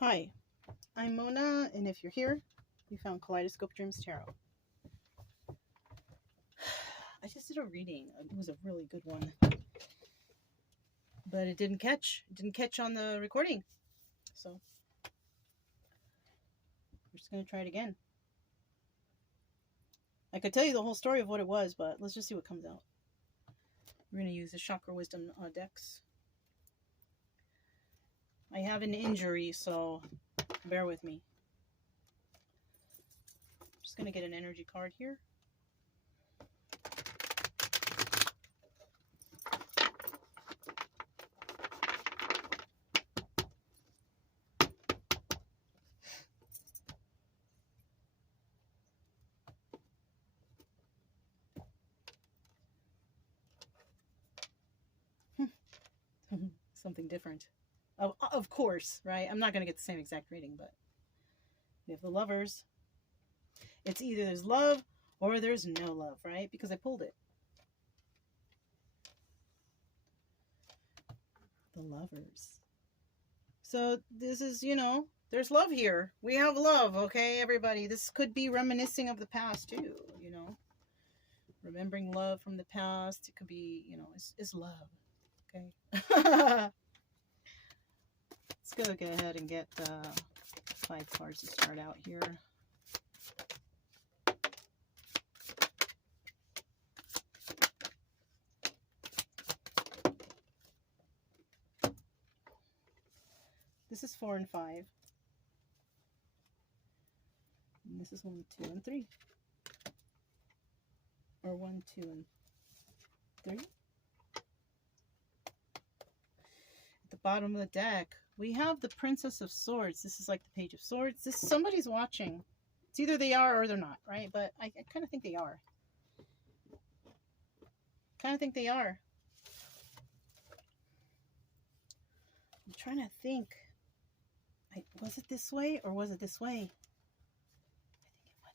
Hi, I'm Mona, and if you're here, you found Kaleidoscope Dreams Tarot. I just did a reading. It was a really good one, but it didn't catch. It didn't catch on the recording, so we're just gonna try it again. I could tell you the whole story of what it was, but let's just see what comes out. We're gonna use the Chakra Wisdom decks. I have an injury, so bear with me. I'm just gonna get an energy card here. Something different. Of course, right? I'm not going to get the same exact reading, but we have the Lovers. It's either there's love or there's no love, right? Because I pulled it. The Lovers. So this is, there's love here. We have love, okay, everybody? This could be reminiscing of the past, too, Remembering love from the past. It could be, it's love, okay? Let's go ahead and get 5 cards to start out here. This is 4 and 5. And this is 1, 2, and 3. Or 1, 2, and 3. At the bottom of the deck, we have the Princess of Swords. This is like the Page of Swords. Somebody's watching. It's either they are or they're not, right? But I kind of think they are. I'm trying to think. Was it this way or was it this way? I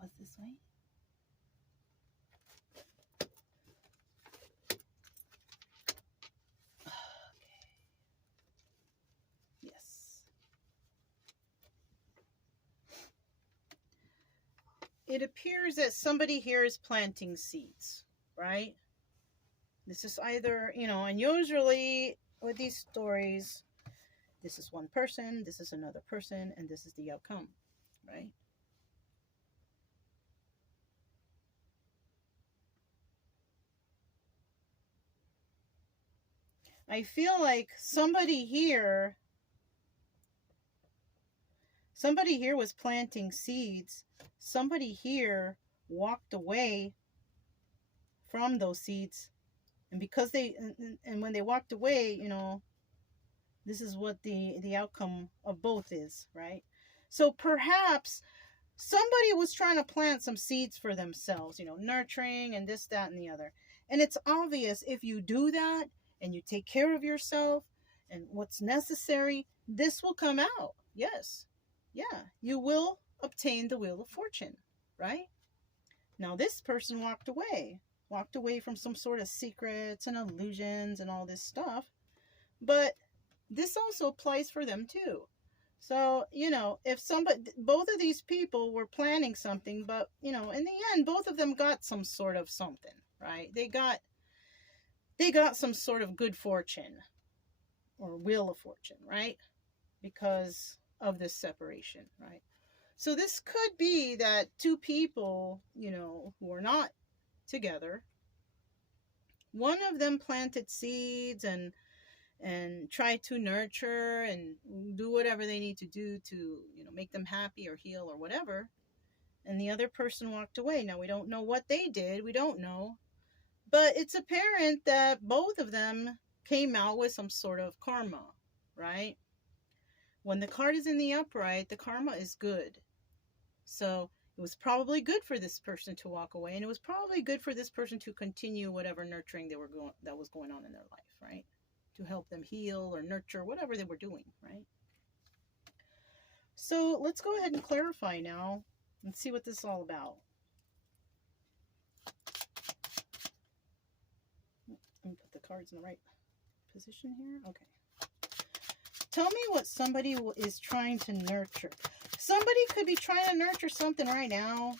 think it was this way. It appears that somebody here is planting seeds, right? This is either, and usually with these stories, this is one person, this is another person, and this is the outcome, right? I feel like somebody here was planting seeds. Somebody here walked away from those seeds, and because and when they walked away, this is what the outcome of both is, right? So perhaps somebody was trying to plant some seeds for themselves, nurturing and this, that, and the other. And it's obvious if you do that and you take care of yourself and what's necessary, this will come out. Yes. Yeah, you will obtain the Wheel of Fortune, right? Now, this person walked away from some sort of secrets and illusions and all this stuff. But this also applies for them too. So, if both of these people were planning something, but, in the end, both of them got some sort of something, right? They got some sort of good fortune or Wheel of Fortune, right? Because of this separation, right? So this could be that two people, who are not together, one of them planted seeds and tried to nurture and do whatever they need to do to, make them happy or heal or whatever. And the other person walked away. Now, we don't know what they did. We don't know. But it's apparent that both of them came out with some sort of karma, right? When the card is in the upright, the karma is good. So it was probably good for this person to walk away, and it was probably good for this person to continue whatever nurturing that was going on in their life, right? To help them heal or nurture whatever they were doing, right? So let's go ahead and clarify now and see what this is all about. Let me put the cards in the right position here. Okay. tell me what somebody is trying to nurture. Somebody could be trying to nurture something right now.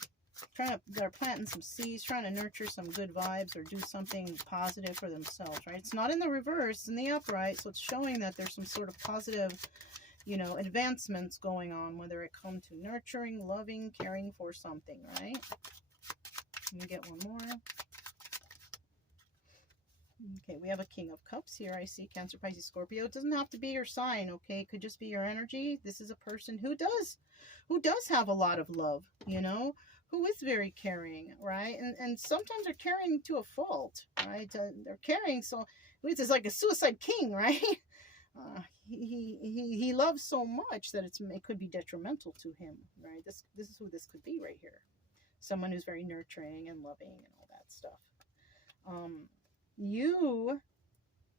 They're planting some seeds, trying to nurture some good vibes or do something positive for themselves, right? It's not in the reverse, it's in the upright, so it's showing that there's some sort of positive, you know, advancements going on, whether it comes to nurturing, loving, caring for something, right? Let me get one more. Okay, we have a King of Cups here. I see Cancer, Pisces, Scorpio. It doesn't have to be your sign, okay? It could just be your energy. This is a person who does have a lot of love, you know, who is very caring, right? And sometimes they're caring to a fault, right? They're caring, so it's like a suicide king, right? He loves so much that it could be detrimental to him, right? This is who this could be right here. Someone who's very nurturing and loving and all that stuff. You,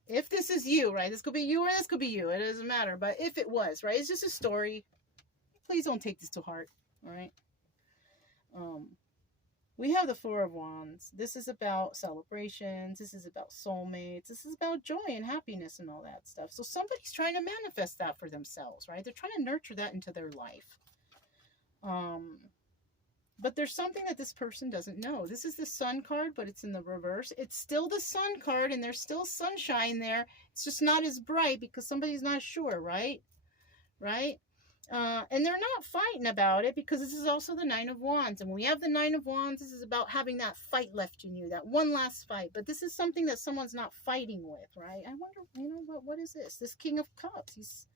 if this is you, right? This could be you or this could be you. It doesn't matter. But if it was, right? It's just a story. Please don't take this to heart, all right? We have the Four of Wands. This is about celebrations. This is about soulmates. This is about joy and happiness and all that stuff. So somebody's trying to manifest that for themselves, right? They're trying to nurture that into their life. But there's something that this person doesn't know. This is the Sun card, but it's in the reverse. It's still the Sun card, and there's still sunshine there. It's just not as bright because somebody's not sure, right? Right? And they're not fighting about it because this is also the Nine of Wands. And when we have the Nine of Wands, this is about having that fight left in you, that one last fight. But this is something that someone's not fighting with, right? I wonder, you know, what is this? This King of Cups.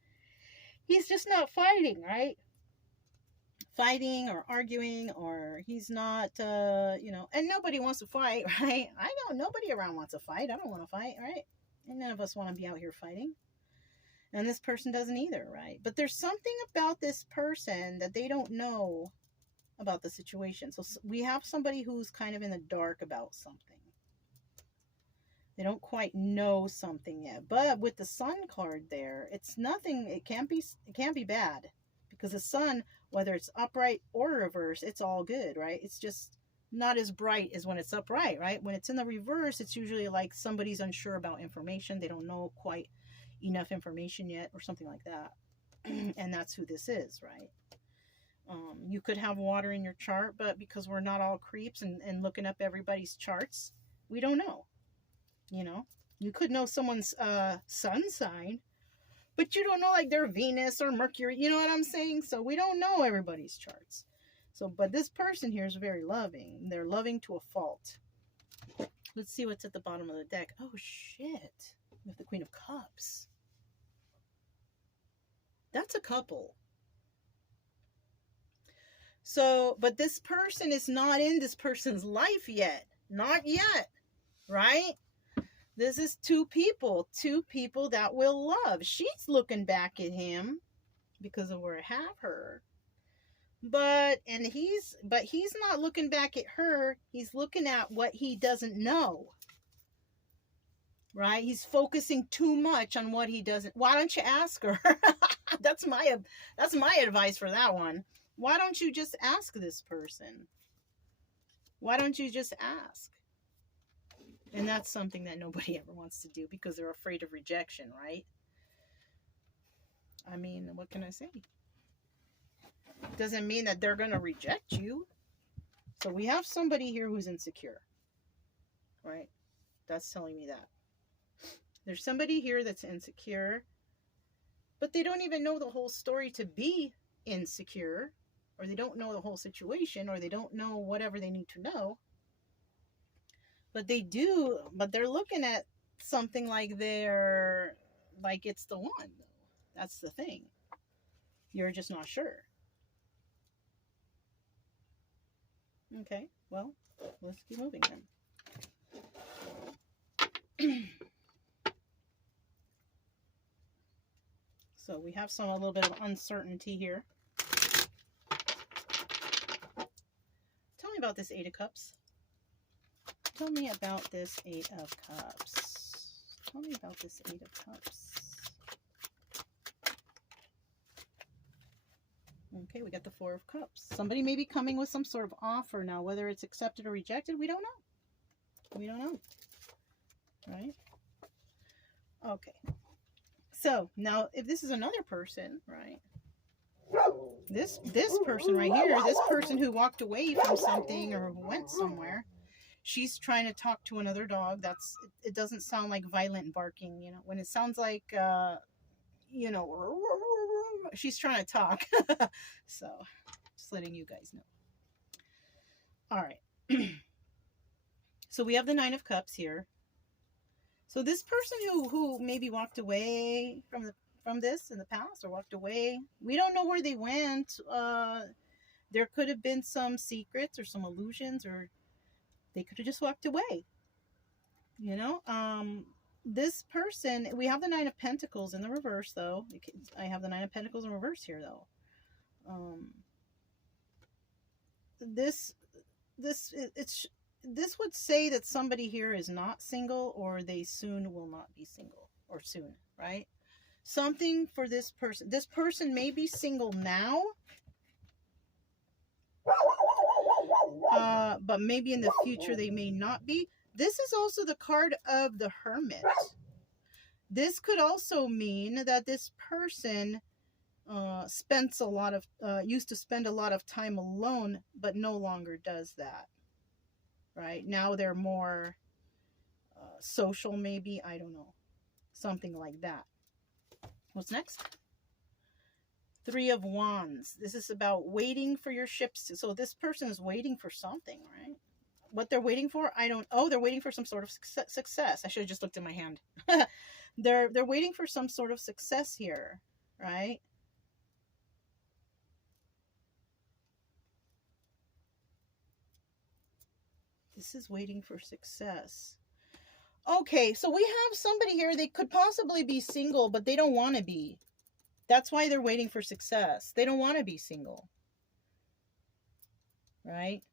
He's just not fighting, right? Fighting or arguing, or he's not, you know, and nobody wants to fight, right? I know nobody around wants to fight. I don't want to fight, right? And none of us want to be out here fighting. And this person doesn't either, right? But there's something about this person that they don't know about the situation. So we have somebody who's kind of in the dark about something. They don't quite know something yet. But with the Sun card there, it's nothing, it can't be bad. Because the Sun, whether it's upright or reverse, it's all good, right? It's just not as bright as when it's upright, right? When it's in the reverse, it's usually like somebody's unsure about information. They don't know quite enough information yet or something like that. And that's who this is, right? You could have water in your chart, but because we're not all creeps and looking up everybody's charts, we don't know. You know, you could know someone's sun sign, but you don't know like their Venus or Mercury, you know what I'm saying? So we don't know everybody's charts. So, but this person here is very loving. They're loving to a fault. Let's see what's at the bottom of the deck. Oh, shit. We have the Queen of Cups. That's a couple. So, but this person is not in this person's life yet. Not yet. Right? This is two people that will love. She's looking back at him because of where I have her. But he's not looking back at her. He's looking at what he doesn't know. Right? He's focusing too much on what he doesn't. Why don't you ask her? That's my advice for that one. Why don't you just ask this person? Why don't you just ask? And that's something that nobody ever wants to do because they're afraid of rejection, right? I mean, what can I say? Doesn't mean that they're going to reject you. So we have somebody here who's insecure, right? That's telling me that. There's somebody here that's insecure, but they don't even know the whole story to be insecure, or they don't know the whole situation, or they don't know whatever they need to know. But they do, but they're looking at something like it's the one. That's the thing. You're just not sure. Okay, well, let's keep moving then. So we have a little bit of uncertainty here. Tell me about this Eight of Cups. Tell me about this Eight of Cups. Tell me about this Eight of Cups. Okay, we got the Four of Cups. Somebody may be coming with some sort of offer now. Whether it's accepted or rejected, we don't know. We don't know. Right? Okay. So now if this is another person, right? This person right here, this person who walked away from something or went somewhere, she's trying to talk to another dog. It doesn't sound like violent barking, you know. When it sounds like you know, she's trying to talk. So just letting you guys know. All right. So we have the Nine of Cups here. So this person who maybe walked away from this in the past, or walked away, we don't know where they went. There could have been some secrets or some illusions, or they could have just walked away. You know, this person, we have the Nine of Pentacles in the reverse, though. I have the Nine of Pentacles in reverse here, though. This would say that somebody here is not single, or they soon will not be single, or soon, right? Something for this person. This person may be single now, but maybe in the future they may not be. This is also the card of the Hermit. This could also mean that this person used to spend a lot of time alone, but no longer does that. Right? Now they're more social, maybe. I don't know. Something like that. What's next? Three of Wands. This is about waiting for your ships. So this person is waiting for something, right? What they're waiting for, they're waiting for some sort of success. I should have just looked at my hand. They're waiting for some sort of success here, right? This is waiting for success. Okay, so we have somebody here, they could possibly be single, but they don't want to be. That's why they're waiting for success. They don't want to be single. Right?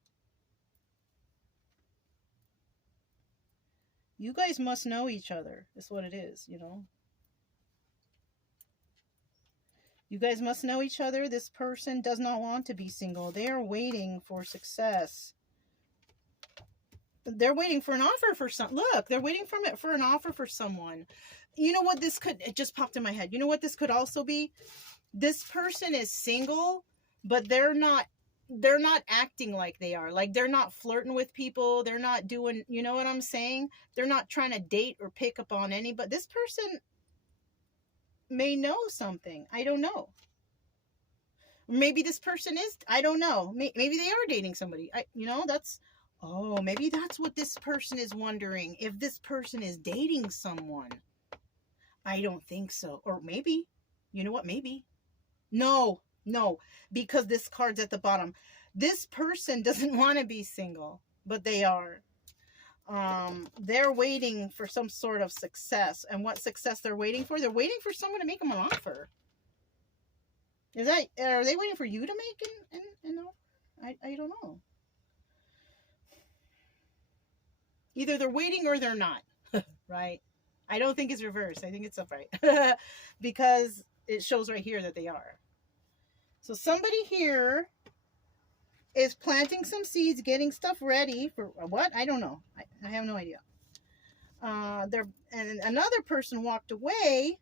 You guys must know each other. Is what it is, you know. You guys must know each other. This person does not want to be single. They are waiting for success. They're waiting for an offer for they're waiting for an offer for someone. You know what it just popped in my head. You know what this could also be? This person is single, but they're not acting like they are. Like, they're not flirting with people. They're not doing, you know what I'm saying? They're not trying to date or pick up on anybody. This person may know something. I don't know. Maybe this person is, I don't know. Maybe they are dating somebody. Maybe that's what this person is wondering. If this person is dating someone. I don't think so. Or maybe. You know what? Maybe. No. Because this card's at the bottom. This person doesn't want to be single. But they are. They're waiting for some sort of success. And what success they're waiting for? They're waiting for someone to make them an offer. Are they waiting for you to make I don't know. Either they're waiting or they're not, right? I don't think it's reversed. I think it's upright because it shows right here that they are. So somebody here is planting some seeds, getting stuff ready for what? I don't know. I have no idea. And another person walked away,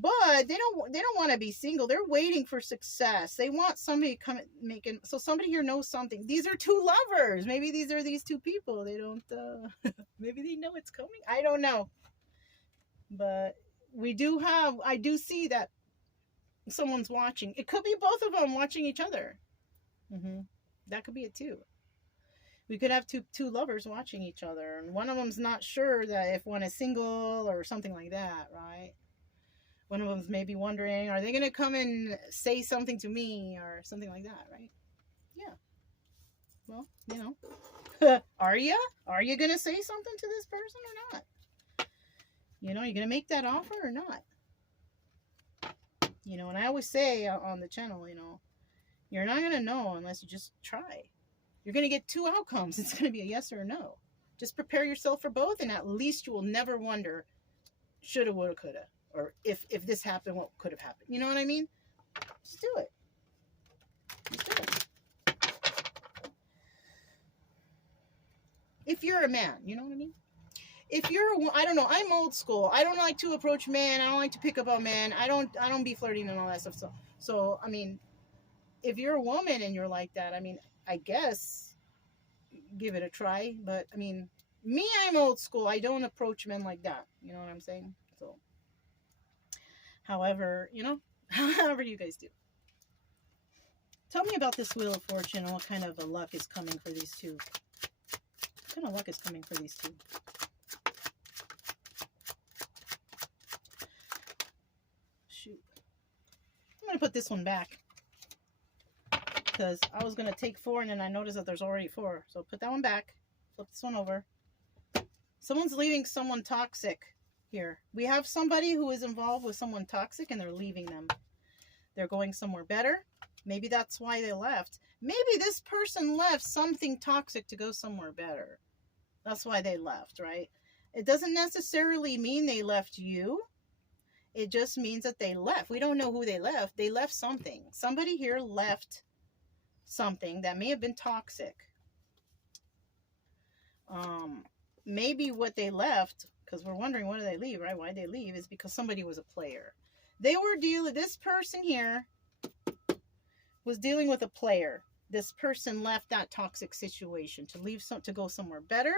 but they don't want to be single. They're waiting for success. They want somebody to come making. So somebody here knows something. These are two lovers. Maybe these are these two people. They don't. Maybe they know it's coming. I don't know. But I do see that someone's watching. It could be both of them watching each other. That could be it too. We could have two lovers watching each other, and one of them's not sure that if one is single or something like that, right? One of them's maybe wondering, are they going to come and say something to me or something like that, right? Yeah. Well, you know. Are you? Are you going to say something to this person or not? You know, you're going to make that offer or not? You know, and I always say on the channel, you know, you're not going to know unless you just try. You're going to get two outcomes. It's going to be a yes or a no. Just prepare yourself for both, and at least you will never wonder, shoulda, woulda, coulda. Or if this happened, what could have happened? You know what I mean? Just do it. Just do it. If you're a man, you know what I mean? if you're, I don't know, I'm old school. I don't like to approach men. I don't like to pick up on men. I don't be flirting and all that stuff. So I mean, if you're a woman and you're like that, I mean, I guess give it a try. But I mean, me, I'm old school. I don't approach men like that. You know what I'm saying? So, however, you know, however you guys do. Tell me about this Wheel of Fortune and what kind of a luck is coming for these two. What kind of luck is coming for these two? Shoot. I'm going to put this one back. Because I was going to take 4 and then I noticed that there's already 4. So put that one back. Flip this one over. Someone's leaving someone toxic here. We have somebody who is involved with someone toxic and they're leaving them. They're going somewhere better. Maybe that's why they left. Maybe this person left something toxic to go somewhere better. That's why they left, right? It doesn't necessarily mean they left you. It just means that they left. We don't know who they left. They left something. Somebody here left something that may have been toxic. Maybe what they left, because we're wondering why did they leave, right? Why did they leave is because somebody was a player. They were dealing, this person here was dealing with a player. This person left that toxic situation to leave to go somewhere better.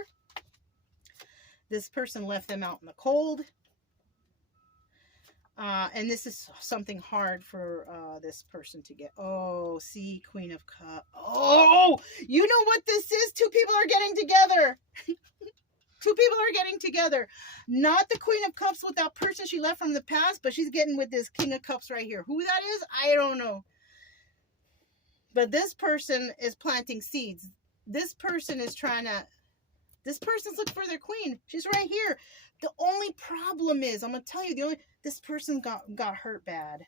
This person left them out in the cold. And this is something hard for this person to get. Oh, see, Queen of Cups. Oh, you know what this is? 2 people are getting together. 2 people are getting together. Not the Queen of Cups with that person she left from the past, but she's getting with this King of Cups right here. Who that is, I don't know. But this person is planting seeds. This person is trying to... This person's looking for their queen. She's right here. The only problem is, I'm going to tell you, this person got hurt bad.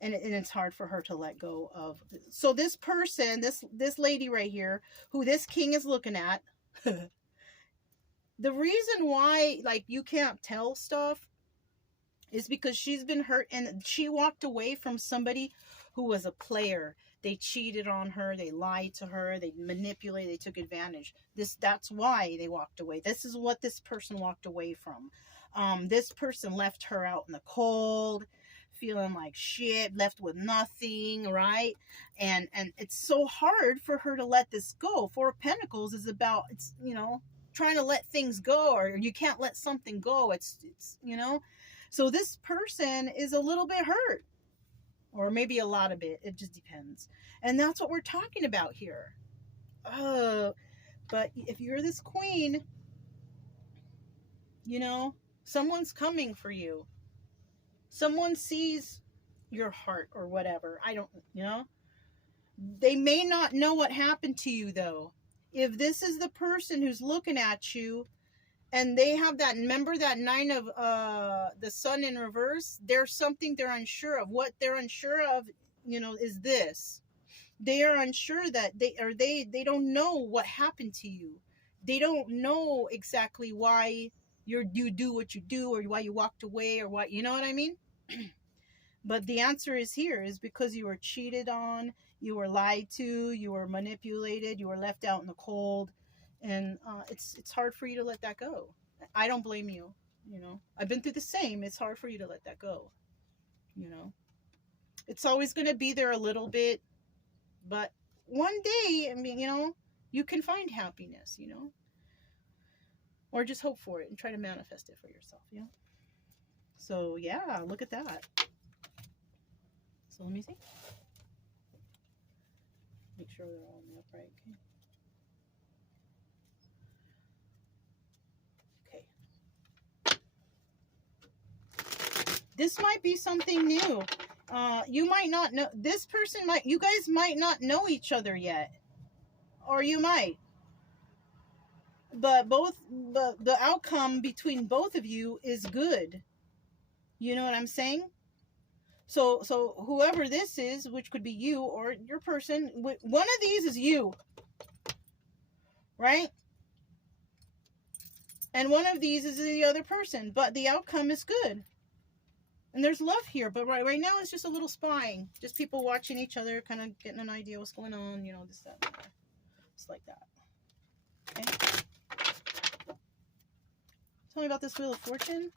And it's hard for her to let go of. So this person, this lady right here, who this king is looking at, the reason why, like, you can't tell stuff is because she's been hurt and she walked away from somebody who was a player. They cheated on her. They lied to her. They manipulated. They took advantage. That's why they walked away. This is what this person walked away from. This person left her out in the cold, feeling like shit, left with nothing, right? And it's so hard for her to let this go. 4 of Pentacles is about, it's, you know, trying to let things go, or you can't let something go. It's you know, so this person is a little bit hurt. Or maybe a lot of it. It just depends. And that's what we're talking about here. Oh, but if you're this queen, you know, someone's coming for you. Someone sees your heart or whatever. I don't, you know. They may not know what happened to you, though. If this is the person who's looking at you, and they have that, remember that 9 of the sun in reverse? There's something they're unsure of. What they're unsure of, you know, is this. They are unsure that they don't know what happened to you. They don't know exactly why you do what you do, or why you walked away, or what, you know what I mean? But the answer is here is because you were cheated on, you were lied to, you were manipulated, you were left out in the cold. And it's hard for you to let that go. I don't blame you, you know. I've been through the same. It's hard for you to let that go, you know. It's always going to be there a little bit. But one day, I mean, you know, you can find happiness, you know. Or just hope for it and try to manifest it for yourself, you know. So, yeah, look at that. So, let me see. Make sure they're all in the upright, okay. This might be something new. You might not know. This person might, you guys might not know each other yet. Or you might. But the outcome between both of you is good. You know what I'm saying? So whoever this is, which could be you or your person, one of these is you. Right? And one of these is the other person. But the outcome is good. And there's love here, but right now it's just a little spying. Just people watching each other, kind of getting an idea what's going on, you know, this, that, and that. It's like that. Okay? Tell me about this Wheel of Fortune.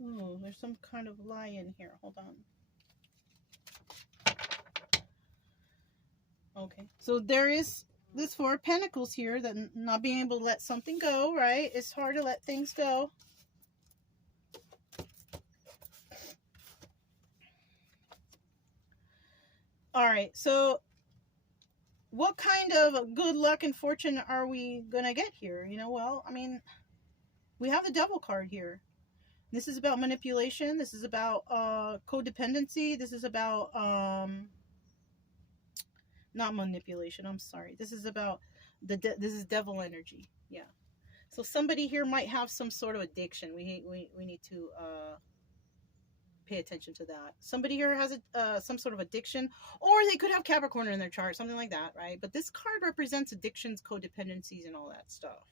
Ooh, there's some kind of lie in here. Hold on. Okay, so there is this Four of Pentacles here, that not being able to let something go, right? It's hard to let things go. All right, so what kind of good luck and fortune are we going to get here? You know, well, I mean, we have the Devil card here. This is about manipulation. This is about codependency. This is about, not manipulation, I'm sorry. This is about, this is devil energy. Yeah. So somebody here might have some sort of addiction. We need to pay attention to that. Somebody here has some sort of addiction, or they could have Capricorn in their chart, something like that, right? But this card represents addictions, codependencies, and all that stuff.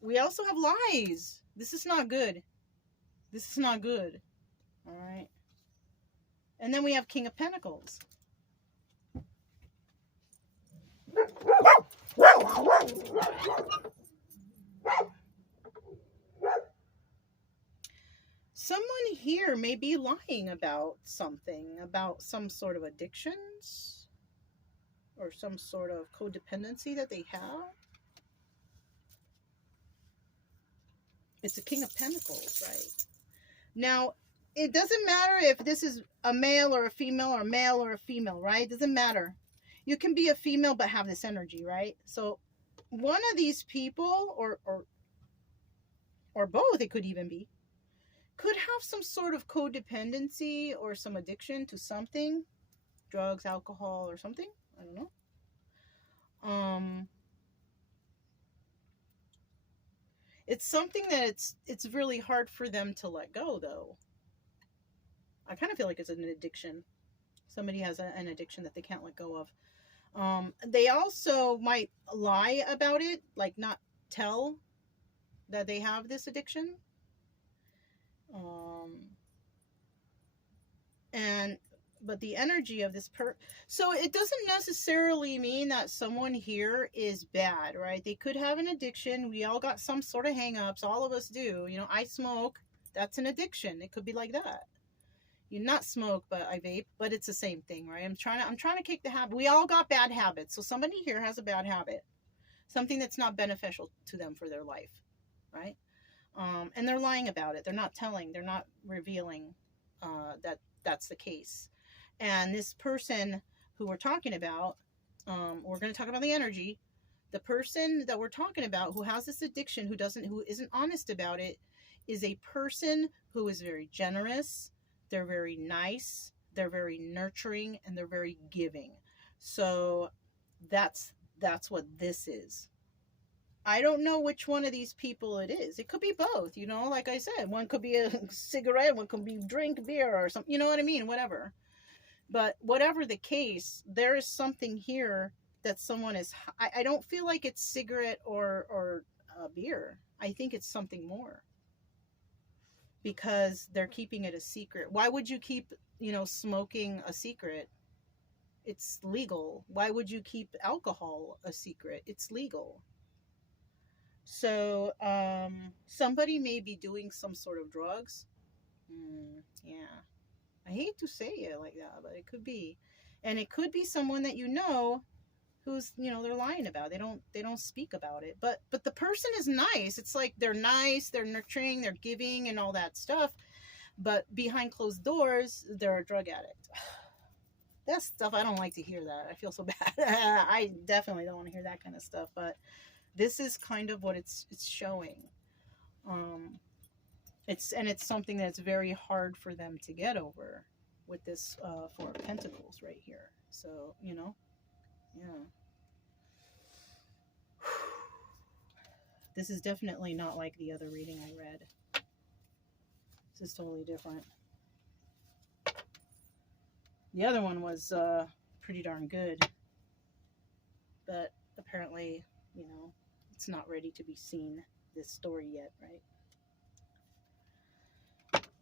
We also have lies. This is not good. This is not good. All right. And then we have King of Pentacles. Someone here may be lying about something, about some sort of addictions or some sort of codependency that they have. It's the King of Pentacles, right? Now, it doesn't matter if this is a male or a female, or a male or a female, right? It doesn't matter. You can be a female but have this energy, right? So one of these people, or both, it could even be, could have some sort of codependency or some addiction to something, drugs, alcohol, or something. I don't know. It's something that it's really hard for them to let go, though. I kind of feel like it's an addiction. Somebody has an addiction that they can't let go of. They also might lie about it, like not tell that they have this addiction. But the energy of this so it doesn't necessarily mean that someone here is bad, right? They could have an addiction. We all got some sort of hang-ups. All of us do. You know, I smoke. That's an addiction. It could be like that. You not smoke, but I vape, but it's the same thing, right? I'm trying to kick the habit. We all got bad habits. So somebody here has a bad habit. Something that's not beneficial to them for their life, right? And they're lying about it. They're not telling. They're not revealing that that's the case. And this person who we're talking about, we're going to talk about the energy. The person that we're talking about who has this addiction, who isn't honest about it, is a person who is very generous. They're very nice. They're very nurturing, and they're very giving. So that's what this is. I don't know which one of these people it is. It could be both, you know, like I said. One could be a cigarette, one could be drink beer or something, you know what I mean? Whatever. But whatever the case, there is something here that someone is... I don't feel like it's cigarette or beer. I think it's something more. Because they're keeping it a secret. Why would you keep, you know, smoking a secret? It's legal. Why would you keep alcohol a secret? It's legal. So, somebody may be doing some sort of drugs. Yeah. I hate to say it like that, but it could be. And it could be someone that you know who's, you know, they're lying about. They don't speak about it. But the person is nice. It's like they're nice, they're nurturing, they're giving and all that stuff. But behind closed doors, they're a drug addict. That stuff, I don't like to hear that. I feel so bad. I definitely don't want to hear that kind of stuff. But this is kind of what it's showing. It's something that's very hard for them to get over with this Four of Pentacles right here. So, you know, yeah. This is definitely not like the other reading I read. This is totally different. The other one was pretty darn good. But apparently, you know, it's not ready to be seen, this story yet, right?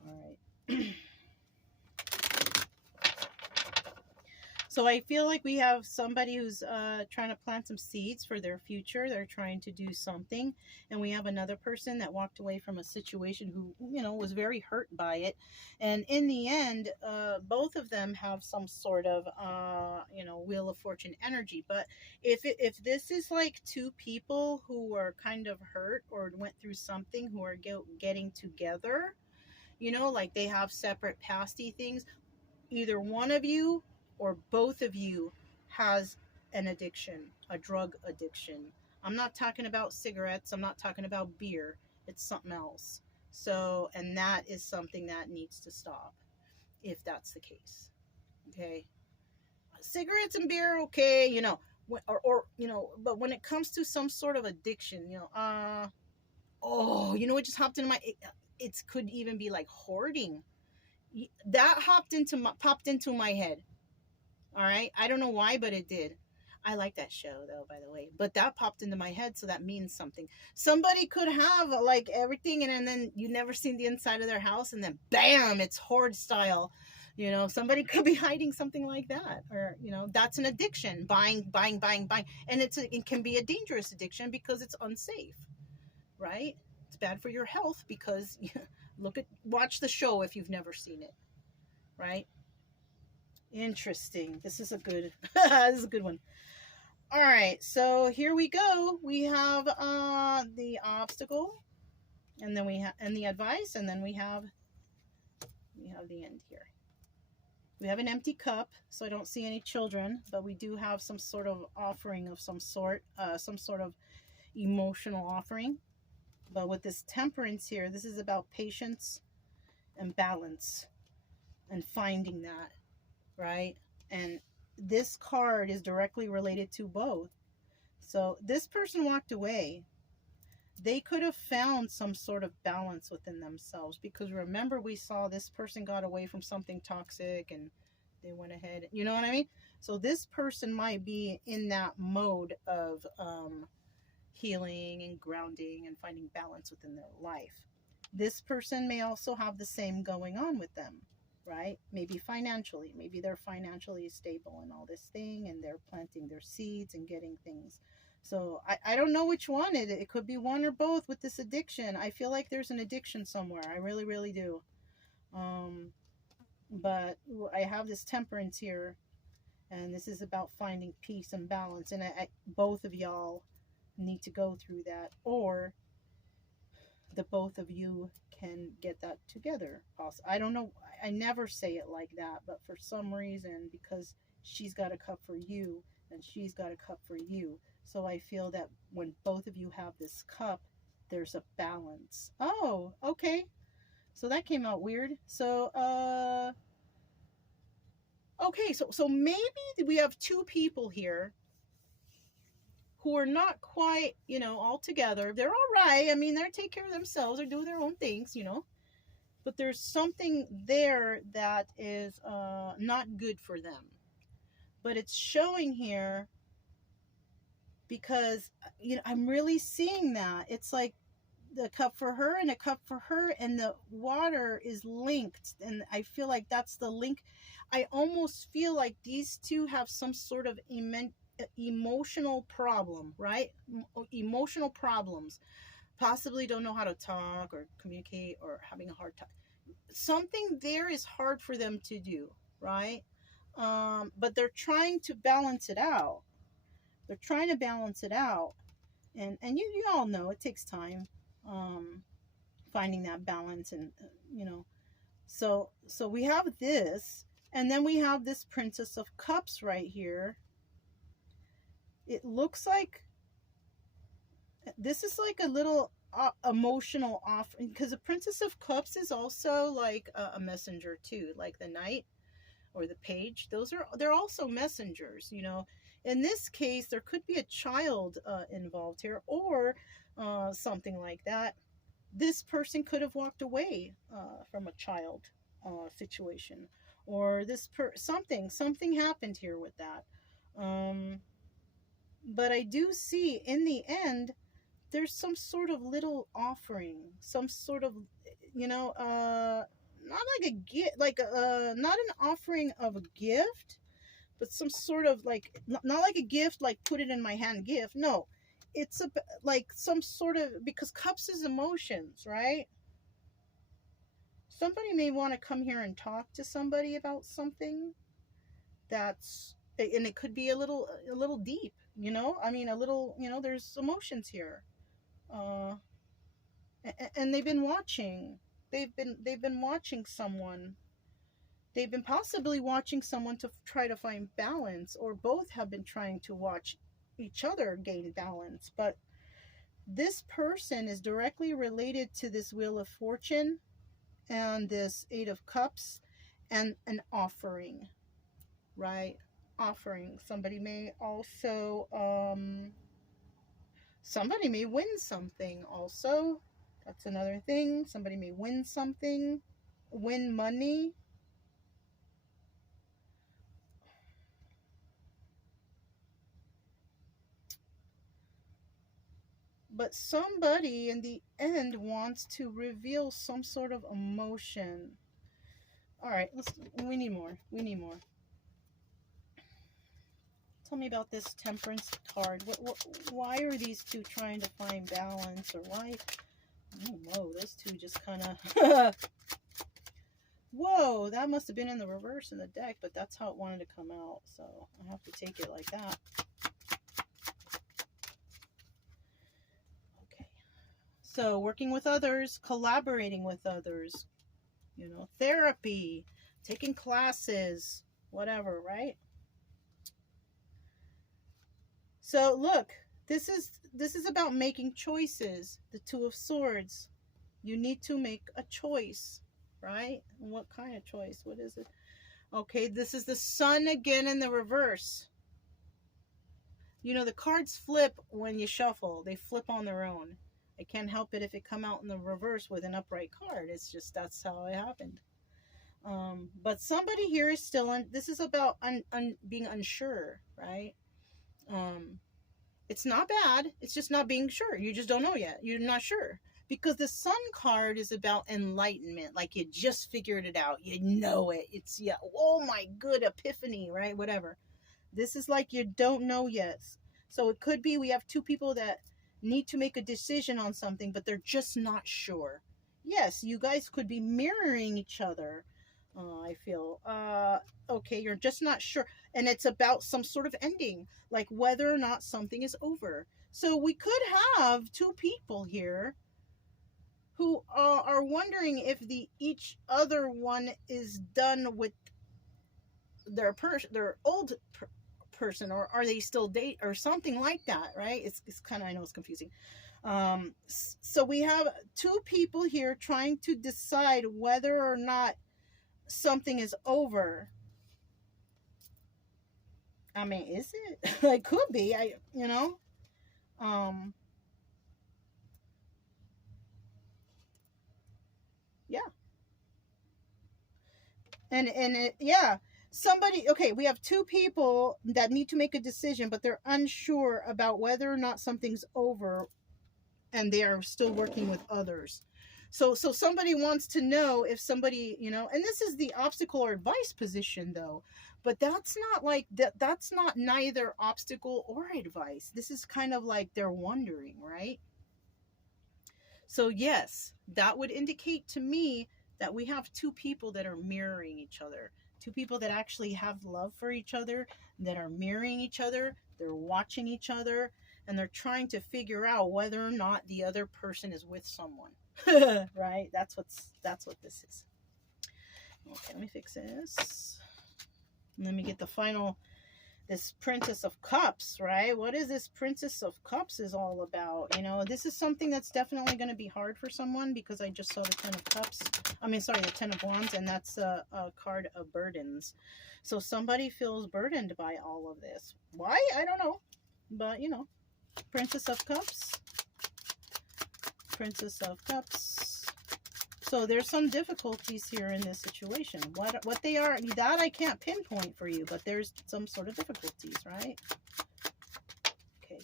All right. So I feel like we have somebody who's trying to plant some seeds for their future. They're trying to do something. And we have another person that walked away from a situation who, was very hurt by it. And in the end, both of them have some sort of, Wheel of Fortune energy. But if this is like two people who are kind of hurt or went through something, who are getting together, like they have separate pasty things, either one of you or both of you has an addiction, a drug addiction. I'm not talking about cigarettes, I'm not talking about beer. It's something else. So, and that is something that needs to stop if that's the case. Okay? Cigarettes and beer, okay, but when it comes to some sort of addiction, it just hopped into it could even be like hoarding. That popped into my head. All right, I don't know why, but it did. I like that show though, by the way, but that popped into my head, so that means something. Somebody could have like everything, and then you never seen the inside of their house, and then bam, it's hoard style. Somebody could be hiding something like that, or that's an addiction. Buying, and it can be a dangerous addiction because it's unsafe, right? It's bad for your health because watch the show if you've never seen it, right? Interesting. This is a good one. All right, so here we go. We have the obstacle, and then we have the advice, and then we have the end here. We have an empty cup, so I don't see any children, but we do have some sort of offering of some sort of emotional offering. But with this temperance here, this is about patience and balance and finding that, right? And this card is directly related to both. So this person walked away. They could have found some sort of balance within themselves, because remember, we saw this person got away from something toxic and they went ahead, you know what I mean? So this person might be in that mode of healing and grounding and finding balance within their life. This person may also have the same going on with them, right? Maybe financially, maybe they're financially stable and all this thing, and they're planting their seeds and getting things. So I don't know which one. It could be one or both with this addiction. I feel like there's an addiction somewhere. I really, really do. But I have this temperance here, and this is about finding peace and balance. And both of y'all need to go through that, or the both of you can get that together. I don't know. I never say it like that, but for some reason, because she's got a cup for you and she's got a cup for you, so I feel that when both of you have this cup, there's a balance. Oh, okay. So that came out weird. So, okay. So maybe we have two people here who are not quite, all together. They're all right. I mean, they take care of themselves. They're doing their own things, But there's something there that is not good for them. But it's showing here because, I'm really seeing that. It's like the cup for her and a cup for her, and the water is linked. And I feel like that's the link. I almost feel like these two have some sort of emotional problem, right? Emotional problems. Possibly don't know how to talk or communicate, or having a hard time. Something there is hard for them to do, right? But they're trying to balance it out. And you all know it takes time, finding that balance, and so we have this, and then we have this Princess of Cups right here. It looks like this is like a little emotional offering, because the Princess of Cups is also like a messenger too, like the Knight or the Page. They're also messengers. In this case, there could be a child involved here, or something like that. This person could have walked away from a child situation, or something happened here with that. But I do see in the end, there's some sort of little offering, some sort of, not like a gift, like not an offering of a gift, but some sort of like, not like a gift, like put it in my hand gift. No, it's a, like some sort of, because cups is emotions, right? Somebody may want to come here and talk to somebody about something that's, and it could be a little deep, you know, I mean, a little, you know, there's emotions here. uh and they've been watching, they've been watching someone, they've been possibly watching someone to try to find balance, or both have been trying to watch each other gain balance. But this person is directly related to this Wheel of Fortune and this Eight of Cups and an offering, right? Offering. Somebody may also, somebody may win something also. That's another thing. Somebody may win something, win money. But somebody in the end wants to reveal some sort of emotion. All right, we need more. We need more. Tell me about this Temperance card. Why are these two trying to find balance, or why? Oh, whoa, those two just kind of... Whoa, that must have been in the reverse in the deck, but that's how it wanted to come out, so I have to take it like that. Okay. So, working with others, collaborating with others, you know, therapy, taking classes, whatever, right? So, look, this is about making choices. The Two of Swords. You need to make a choice, right? And what kind of choice? What is it? Okay, this is the Sun again in the reverse. You know, the cards flip when you shuffle. They flip on their own. I can't help it if it come out in the reverse with an upright card. It's just, that's how it happened. But somebody here is still on. This is about being unsure, right? It's not bad. It's just not being sure. You just don't know yet. You're not sure. Because the Sun card is about enlightenment. Like you just figured it out. You know it. It's, yeah, oh my good epiphany, right? Whatever. This is like you don't know yet. So it could be we have two people that need to make a decision on something, but they're just not sure. Yes, you guys could be mirroring each other. I feel. Okay, you're just not sure. And it's about some sort of ending, like whether or not something is over. So we could have two people here who are wondering if each other one is done with their old person, or are they still date, or something like that, right? It's kind of, I know it's confusing. So we have two people here trying to decide whether or not something is over. I mean, is it? It could be. You know. Yeah. And it, yeah. Somebody, okay, we have two people that need to make a decision, but they're unsure about whether or not something's over, and they are still working with others. So somebody wants to know if somebody, you know, and this is the obstacle or advice position though, but that's not like that's not neither obstacle or advice. This is kind of like they're wondering, right? So yes, that would indicate to me that we have two people that are mirroring each other. Two people that actually have love for each other, that are mirroring each other, they're watching each other, and they're trying to figure out whether or not the other person is with someone. Right? That's what this is. Okay, let me fix this. Let me get the final, this Princess of Cups, right? What is this Princess of Cups is all about? You know, this is something that's definitely going to be hard for someone, because I just saw the Ten of Cups. I mean, sorry, the Ten of Wands, and that's a card of burdens. So somebody feels burdened by all of this. Why? I don't know. But, you know, Princess of Cups. Princess of Cups. So there's some difficulties here in this situation. What they are, that I can't pinpoint for you, but there's some sort of difficulties, right? Okay.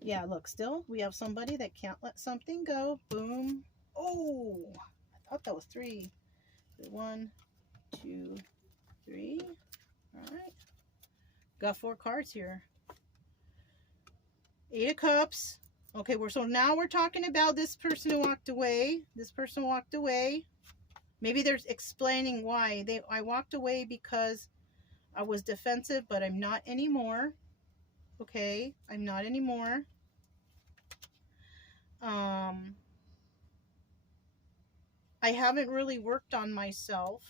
Yeah, look, still, we have somebody that can't let something go. Boom. Oh, I thought that was three. 1, 2, 3. All right. Got 4 cards here. 8 of Cups. Okay, so now we're talking about this person who walked away. This person walked away. Maybe they're explaining why. I walked away because I was defensive, but I'm not anymore. Okay, I'm not anymore. I haven't really worked on myself,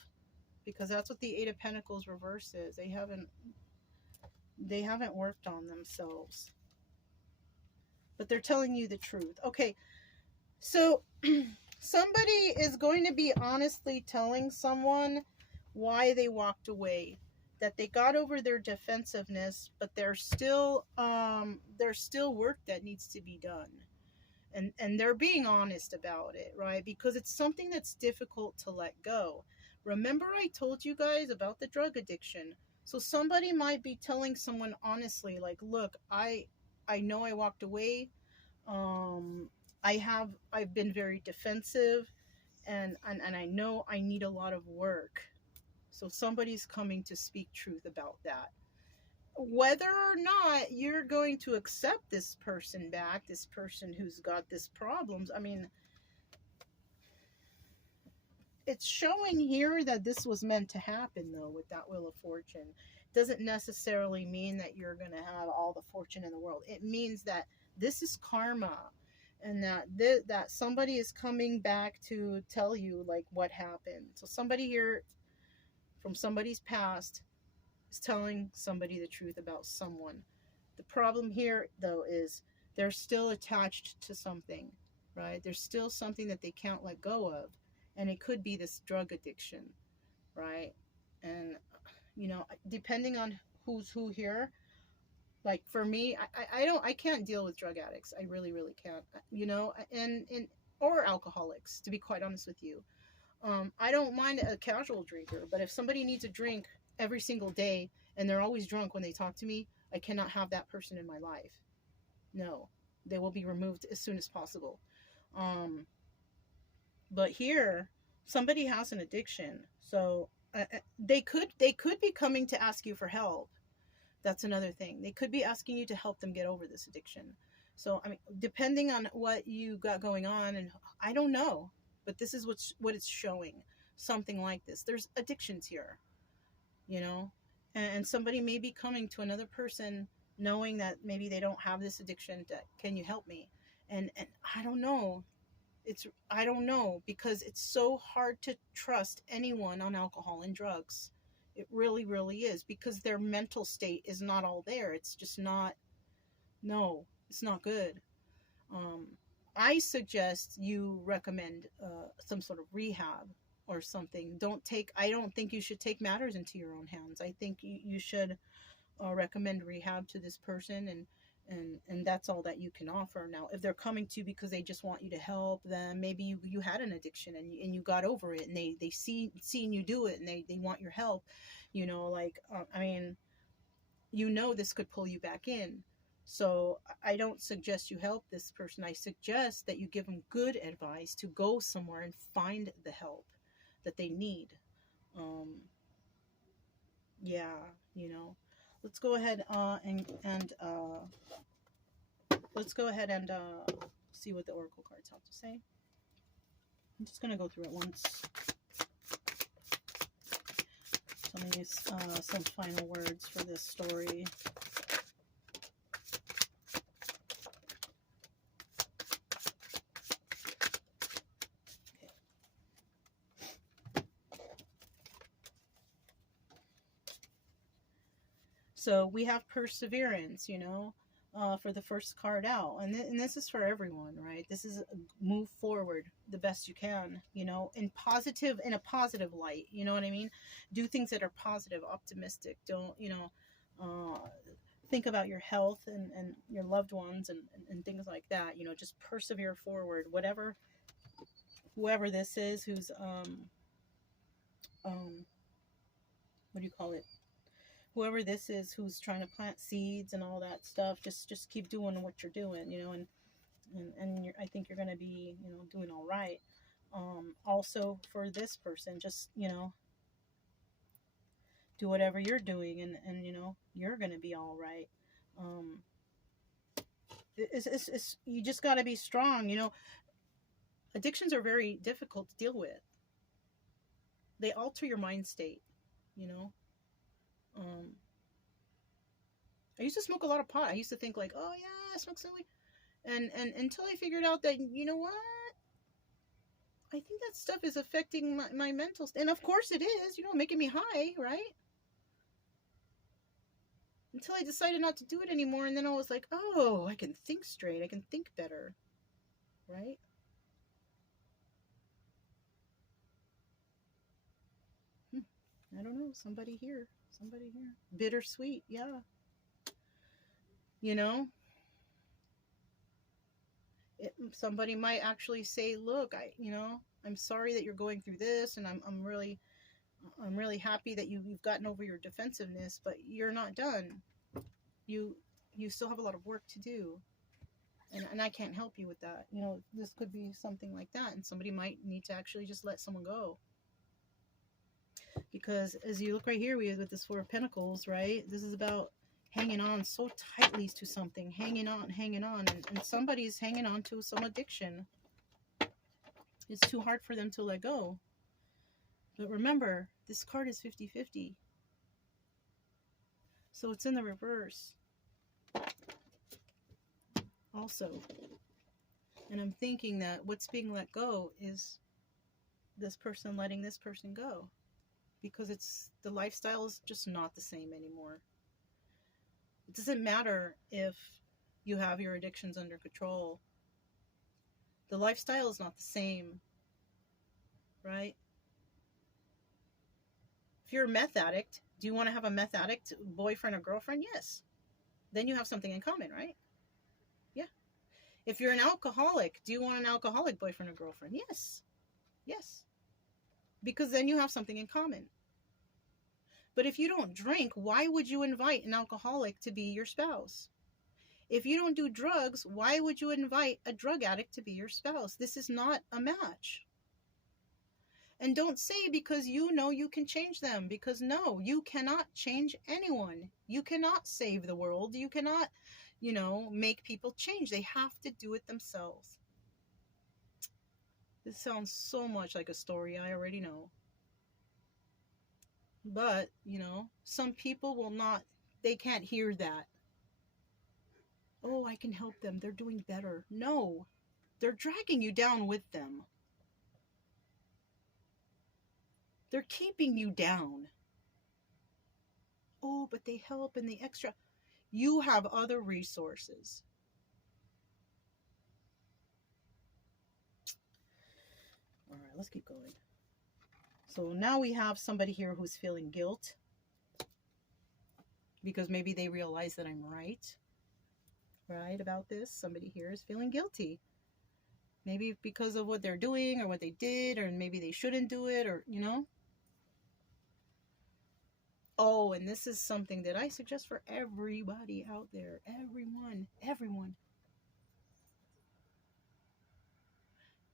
because that's what the 8 of Pentacles reverse is. They haven't worked on themselves. But they're telling you the truth. Okay, so somebody is going to be honestly telling someone why they walked away. That they got over their defensiveness, but there's still work that needs to be done. And they're being honest about it, right? Because it's something that's difficult to let go. Remember I told you guys about the drug addiction. So somebody might be telling someone honestly, like, look, I know I walked away. I've been very defensive, and I know I need a lot of work. So somebody's coming to speak truth about that. Whether or not you're going to accept this person back, this person who's got this problems, I mean, it's showing here that this was meant to happen, though, with that Wheel of Fortune. Doesn't necessarily mean that you're going to have all the fortune in the world. It means that this is karma, and that somebody is coming back to tell you, like, what happened. So somebody here from somebody's past is telling somebody the truth about someone. The problem here, though, is they're still attached to something, right? There's still something that they can't let go of. And it could be this drug addiction, right? And, you know, depending on who's who here, like for me, I can't deal with drug addicts. I really, really can't, you know, or alcoholics, to be quite honest with you. I don't mind a casual drinker, but if somebody needs a drink every single day and they're always drunk when they talk to me, I cannot have that person in my life. No, they will be removed as soon as possible. But here, somebody has an addiction, so they could be coming to ask you for help. That's another thing. They could be asking you to help them get over this addiction. So, I mean, depending on what you got going on, and I don't know, but this is what it's showing. Something like this. There's addictions here, you know, and somebody may be coming to another person knowing that maybe they don't have this addiction. That, can you help me? And I don't know. I don't know, because it's so hard to trust anyone on alcohol and drugs. It really, really is, because their mental state is not all there. It's just not, no, it's not good. I suggest you recommend some sort of rehab or something. I don't think you should take matters into your own hands. I think you should recommend rehab to this person, and that's all that you can offer. Now, if they're coming to you because they just want you to help them, maybe you had an addiction and you got over it, and they seen you do it, and they want your help, you know, like, I mean, you know, this could pull you back in. So I don't suggest you help this person. I suggest that you give them good advice to go somewhere and find the help that they need. Yeah, you know, let's go ahead let's go ahead and see what the oracle cards have to say. I'm just going to go through it once. Tell me some final words for this story. So we have perseverance, you know, for the first card out. And this is for everyone, right? This is move forward the best you can, you know, in a positive light. You know what I mean? Do things that are positive, optimistic. Don't, you know, think about your health and your loved ones and things like that. You know, just persevere forward. Whoever this is who's, what do you call it? Whoever this is who's trying to plant seeds and all that stuff, just keep doing what you're doing, you know, and I think you're going to be, you know, doing all right. Also for this person, just, you know, do whatever you're doing, and you know, you're going to be all right. Um, you just got to be strong. You know, addictions are very difficult to deal with. They alter your mind state, you know. Um, I used to smoke a lot of pot. I used to think like, oh yeah, I smoke some weed. And until I figured out that, you know what? I think that stuff is affecting my mental state. And of course it is, you know, making me high, right? Until I decided not to do it anymore. And then I was like, oh, I can think straight. I can think better, right? I don't know. Somebody here. Somebody here. Bittersweet. Yeah. You know, somebody might actually say, look, you know, I'm sorry that you're going through this, and I'm really happy that you've gotten over your defensiveness, but you're not done. You you still have a lot of work to do, and I can't help you with that. You know, this could be something like that, and somebody might need to actually just let someone go. Because as you look right here, we have with this Four of Pentacles, right? This is about hanging on so tightly to something, hanging on, and somebody's hanging on to some addiction. It's too hard for them to let go. But remember, this card is 50-50. So it's in the reverse also. And I'm thinking that what's being let go is this person letting this person go. Because the lifestyle is just not the same anymore. It doesn't matter if you have your addictions under control. The lifestyle is not the same, right? If you're a meth addict, do you want to have a meth addict boyfriend or girlfriend? Yes. Then you have something in common, right? Yeah. If you're an alcoholic, do you want an alcoholic boyfriend or girlfriend? Yes. Yes. Because then you have something in common. But if you don't drink, why would you invite an alcoholic to be your spouse? If you don't do drugs, why would you invite a drug addict to be your spouse? This is not a match. And don't say because you know you can change them, because no, you cannot change anyone. You cannot save the world. You cannot, you know, make people change. They have to do it themselves. This sounds so much like a story I already know. But, you know, some people will not, they can't hear that. Oh, I can help them. They're doing better. No, they're dragging you down with them. They're keeping you down. Oh, but they help and the extra. You have other resources. All right, let's keep going. So now we have somebody here who's feeling guilt. Because maybe they realize that I'm right about this. Somebody here is feeling guilty. Maybe because of what they're doing or what they did, or maybe they shouldn't do it, or, you know. Oh, and this is something that I suggest for everybody out there. Everyone.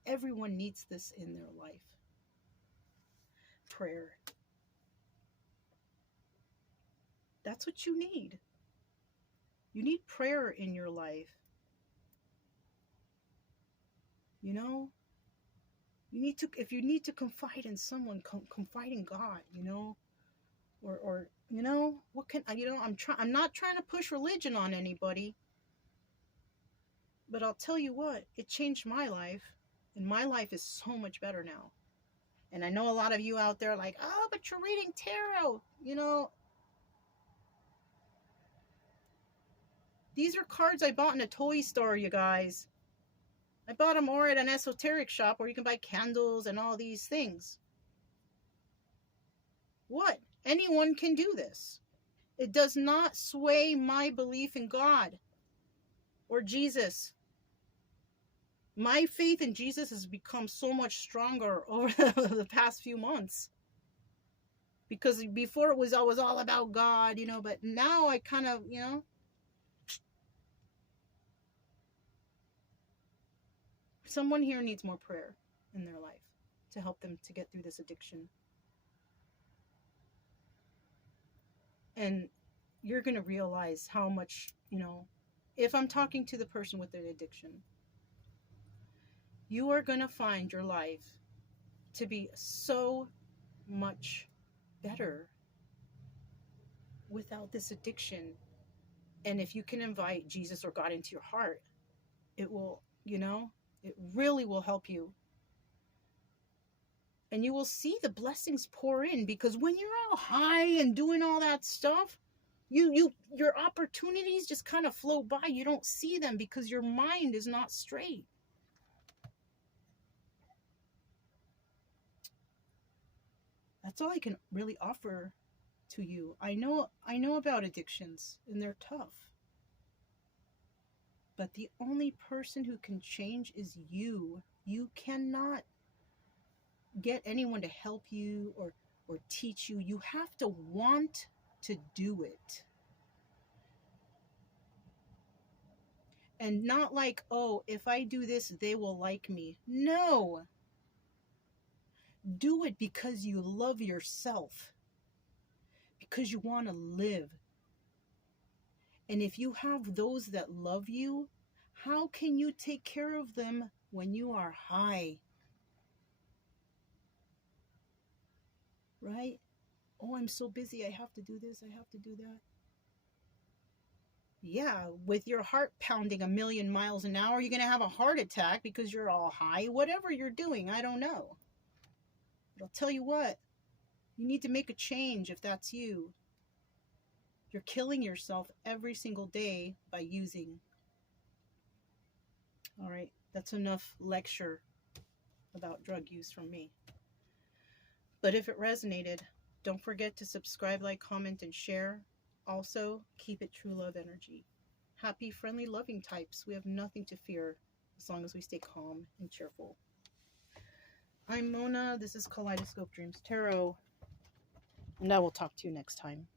Everyone needs this in their life. Prayer. That's what you need. You need prayer in your life. You know, if you need to confide in someone, confide in God, you know, or you know, I'm not trying to push religion on anybody, but I'll tell you what, it changed my life, and my life is so much better now. And I know a lot of you out there are like, oh, but you're reading tarot, you know. These are cards I bought in a toy store, you guys. I bought them or at an esoteric shop where you can buy candles and all these things. What? Anyone can do this. It does not sway my belief in God or Jesus. My faith in Jesus has become so much stronger over the past few months. Because before I was all about God, you know, but now I kind of, you know. Someone here needs more prayer in their life to help them to get through this addiction. And you're going to realize how much, you know, if I'm talking to the person with an addiction, you are going to find your life to be so much better without this addiction. And if you can invite Jesus or God into your heart, it will, you know, it really will help you. And you will see the blessings pour in, because when you're all high and doing all that stuff, your opportunities just kind of flow by. You don't see them because your mind is not straight. That's all I can really offer to you. I know about addictions, and they're tough. But the only person who can change is you. You cannot get anyone to help you or teach you. You have to want to do it. And not like, oh, if I do this, they will like me. No. Do it because you love yourself. Because you want to live. And if you have those that love you, how can you take care of them when you are high? Right? Oh, I'm so busy. I have to do this. I have to do that. Yeah, with your heart pounding 1,000,000 miles an hour, you're going to have a heart attack because you're all high. Whatever you're doing, I don't know. But I'll tell you what, you need to make a change if that's you. You're killing yourself every single day by using. All right, that's enough lecture about drug use from me. But if it resonated, don't forget to subscribe, like, comment, and share. Also, keep it true love energy. Happy, friendly, loving types. We have nothing to fear as long as we stay calm and cheerful. I'm Mona. This is Kaleidoscope Dreams Tarot. And I will talk to you next time.